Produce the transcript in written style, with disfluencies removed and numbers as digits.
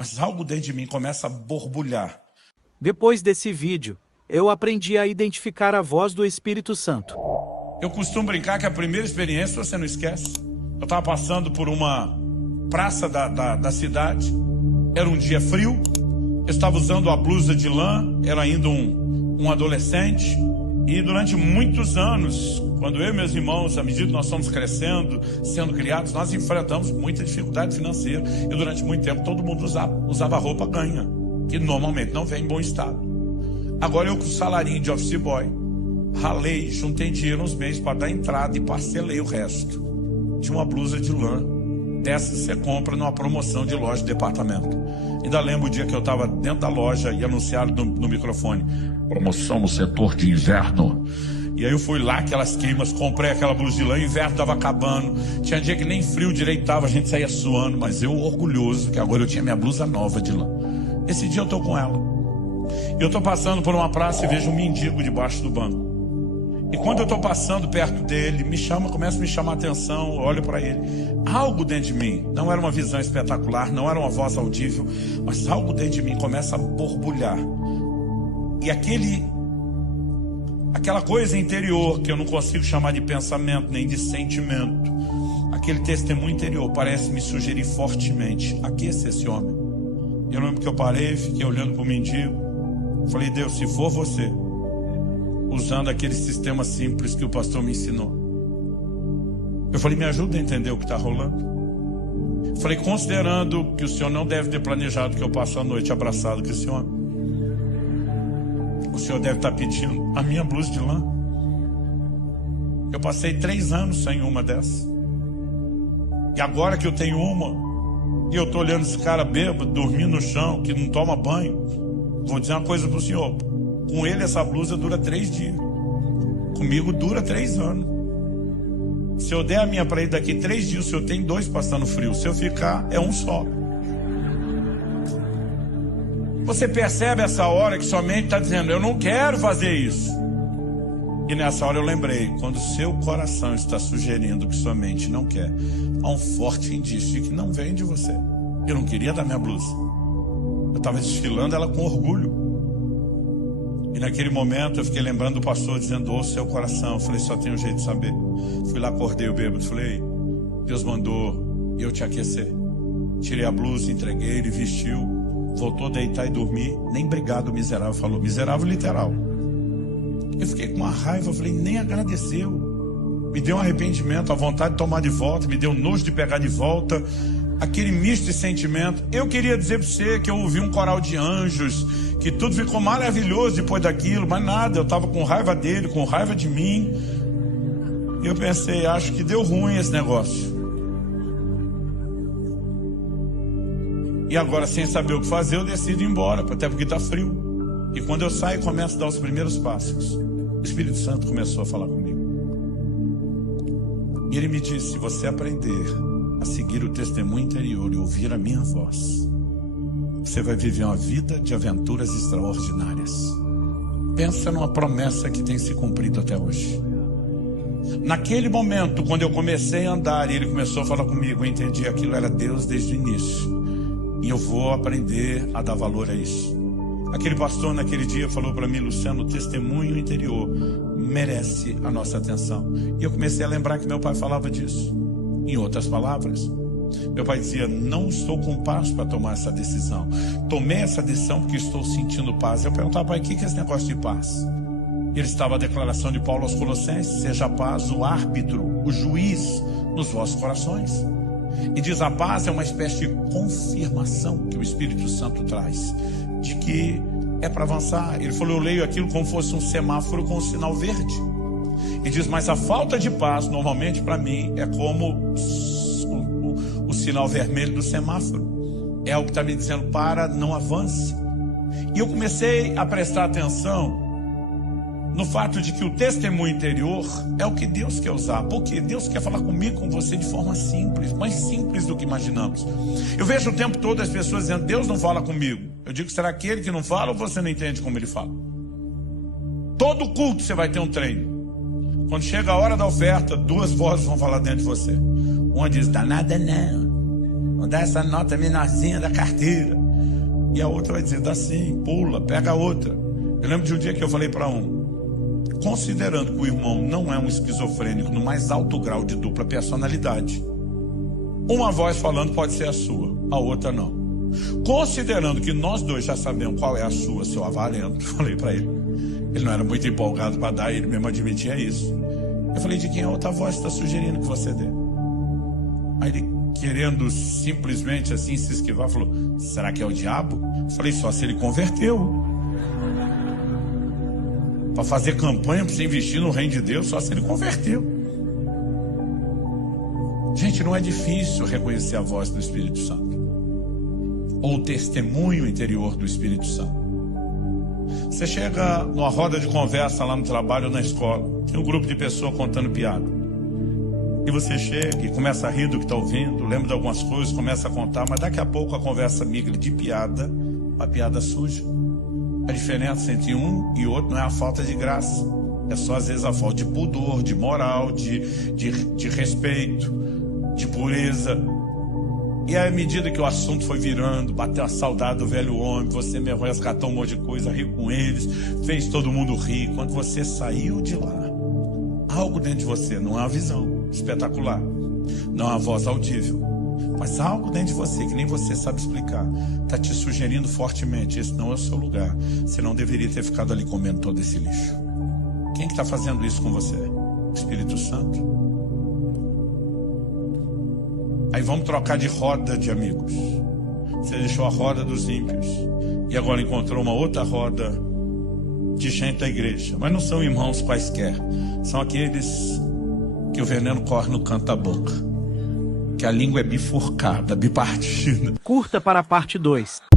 mas algo dentro de mim começa a borbulhar. Depois desse vídeo, eu aprendi a identificar a voz do Espírito Santo. Eu costumo brincar que a primeira experiência você não esquece. Eu estava passando por uma praça da cidade, era um dia frio, eu estava usando a blusa de lã, era ainda um adolescente, e durante muitos anos, quando eu e meus irmãos, à medida que nós fomos crescendo, sendo criados, nós enfrentamos muita dificuldade financeira, e durante muito tempo todo mundo usava roupa ganha, que normalmente não vem em bom estado. Agora eu com o salarinho de office boy, ralei, juntei dinheiro uns meses para dar entrada e parcelei o resto de uma blusa de lã. Dessa você compra numa promoção de loja de departamento. Ainda lembro o dia que eu estava dentro da loja e anunciaram no microfone: promoção no setor de inverno. E aí eu fui lá, aquelas queimas, comprei aquela blusa de lã, o inverno estava acabando. Tinha dia que nem frio direito estava, a gente saía suando, mas eu orgulhoso que agora eu tinha minha blusa nova de lã. Esse dia eu estou com ela. Eu estou passando por uma praça e vejo um mendigo debaixo do banco. E quando eu estou passando perto dele, começa a me chamar a atenção, eu olho para ele. Algo dentro de mim, não era uma visão espetacular, não era uma voz audível, mas algo dentro de mim começa a borbulhar. E aquela coisa interior, que eu não consigo chamar de pensamento, nem de sentimento, aquele testemunho interior parece me sugerir fortemente: aqueça esse homem. Eu lembro que eu parei, fiquei olhando para o mendigo, falei: Deus, se for você, usando aquele sistema simples que o pastor me ensinou, eu falei: me ajuda a entender o que está rolando. Eu falei: considerando que o senhor não deve ter planejado que eu passe a noite abraçado com esse homem, o senhor deve estar pedindo a minha blusa de lã. Eu passei 3 anos sem uma dessa, e agora que eu tenho uma, e eu estou olhando esse cara bêbado, dormindo no chão, que não toma banho, vou dizer uma coisa para o senhor: com ele essa blusa dura 3 dias. Comigo dura 3 anos. Se eu der a minha para ele daqui 3 dias, o senhor tem 2 passando frio. Se eu ficar, é um só. Você percebe essa hora que sua mente está dizendo: eu não quero fazer isso. E nessa hora eu lembrei: quando o seu coração está sugerindo que sua mente não quer, há um forte indício de que não vem de você. Eu não queria dar minha blusa. Eu estava desfilando ela com orgulho. E naquele momento eu fiquei lembrando do pastor dizendo: ouça seu coração. Eu falei: só tem um jeito de saber. Fui lá, acordei o bêbado, falei: Deus mandou eu te aquecer. Tirei a blusa, entreguei, ele vestiu, voltou a deitar e dormir. Nem obrigado o miserável falou. Miserável literal. Eu fiquei com uma raiva, eu falei: nem agradeceu. Me deu um arrependimento, a vontade de tomar de volta, me deu nojo de pegar de volta. Aquele misto de sentimento. Eu queria dizer para você que eu ouvi um coral de anjos, que tudo ficou maravilhoso depois daquilo, mas nada, eu estava com raiva dele, com raiva de mim. E eu pensei: acho que deu ruim esse negócio. E agora, sem saber o que fazer, eu decido ir embora, até porque está frio. E quando eu saio e começo a dar os primeiros passos, o Espírito Santo começou a falar comigo. E ele me disse: se você aprender a seguir o testemunho interior e ouvir a minha voz, você vai viver uma vida de aventuras extraordinárias. Pensa numa promessa que tem se cumprido até hoje. Naquele momento, quando eu comecei a andar e ele começou a falar comigo, eu entendi que aquilo era Deus desde o início. E eu vou aprender a dar valor a isso. Aquele pastor naquele dia falou para mim: Luciano, o testemunho interior merece a nossa atenção. E eu comecei a lembrar que meu pai falava disso. Em outras palavras, meu pai dizia: não estou com paz para tomar essa decisão. Tomei essa decisão porque estou sentindo paz. Eu perguntava: pai, o que é esse negócio de paz? Ele estava a declaração de Paulo aos Colossenses: seja a paz o árbitro, o juiz nos vossos corações. E diz: a paz é uma espécie de confirmação que o Espírito Santo traz, de que é para avançar. Ele falou: eu leio aquilo como fosse um semáforo com um sinal verde. E diz: mas a falta de paz, normalmente para mim, é como o sinal vermelho do semáforo. É o que está me dizendo: para, não avance. E eu comecei a prestar atenção no fato de que o testemunho interior é o que Deus quer usar. Porque Deus quer falar comigo, com você, de forma simples, mais simples do que imaginamos. Eu vejo o tempo todo as pessoas dizendo: Deus não fala comigo. Eu digo: será aquele que não fala ou você não entende como ele fala? Todo culto você vai ter um treino. Quando chega a hora da oferta, 2 vozes vão falar dentro de você. Uma diz: dá nada não, não dá essa nota menorzinha da carteira. E a outra vai dizer, dá sim, pula, pega a outra. Eu lembro de um dia que eu falei para considerando que o irmão não é um esquizofrênico no mais alto grau de dupla personalidade, uma voz falando pode ser a sua, a outra não. Considerando que nós dois já sabemos qual é a sua, seu avarento, falei para ele. Ele não era muito empolgado para dar, ele mesmo admitia isso. Eu falei, de quem a outra voz está sugerindo que você dê? Aí ele, querendo simplesmente assim se esquivar, falou, será que é o diabo? Eu falei, só se ele converteu. Para fazer campanha, para você investir no reino de Deus, só se ele converteu. Gente, não é difícil reconhecer a voz do Espírito Santo. Ou o testemunho interior do Espírito Santo. Você chega numa roda de conversa lá no trabalho ou na escola, tem um grupo de pessoas contando piada. E você chega e começa a rir do que está ouvindo, lembra de algumas coisas, começa a contar, mas daqui a pouco a conversa migra de piada para piada suja. A diferença entre um e outro não é a falta de graça. É só às vezes a falta de pudor, de moral, de respeito, de pureza. E aí, à medida que o assunto foi virando, bateu a saudade do velho homem, você mesmo resgatou um monte de coisa, riu com eles, fez todo mundo rir. Quando você saiu de lá, algo dentro de você, não é uma visão espetacular, não é uma voz audível, mas algo dentro de você que nem você sabe explicar, está te sugerindo fortemente, esse não é o seu lugar, você não deveria ter ficado ali comendo todo esse lixo. Quem que está fazendo isso com você? O Espírito Santo. Aí vamos trocar de roda de amigos. Você deixou a roda dos ímpios e agora encontrou uma outra roda de gente da igreja. Mas não são irmãos quaisquer. São aqueles que o veneno corre no canto da boca, que a língua é bifurcada, bipartida. Curta para a parte 2.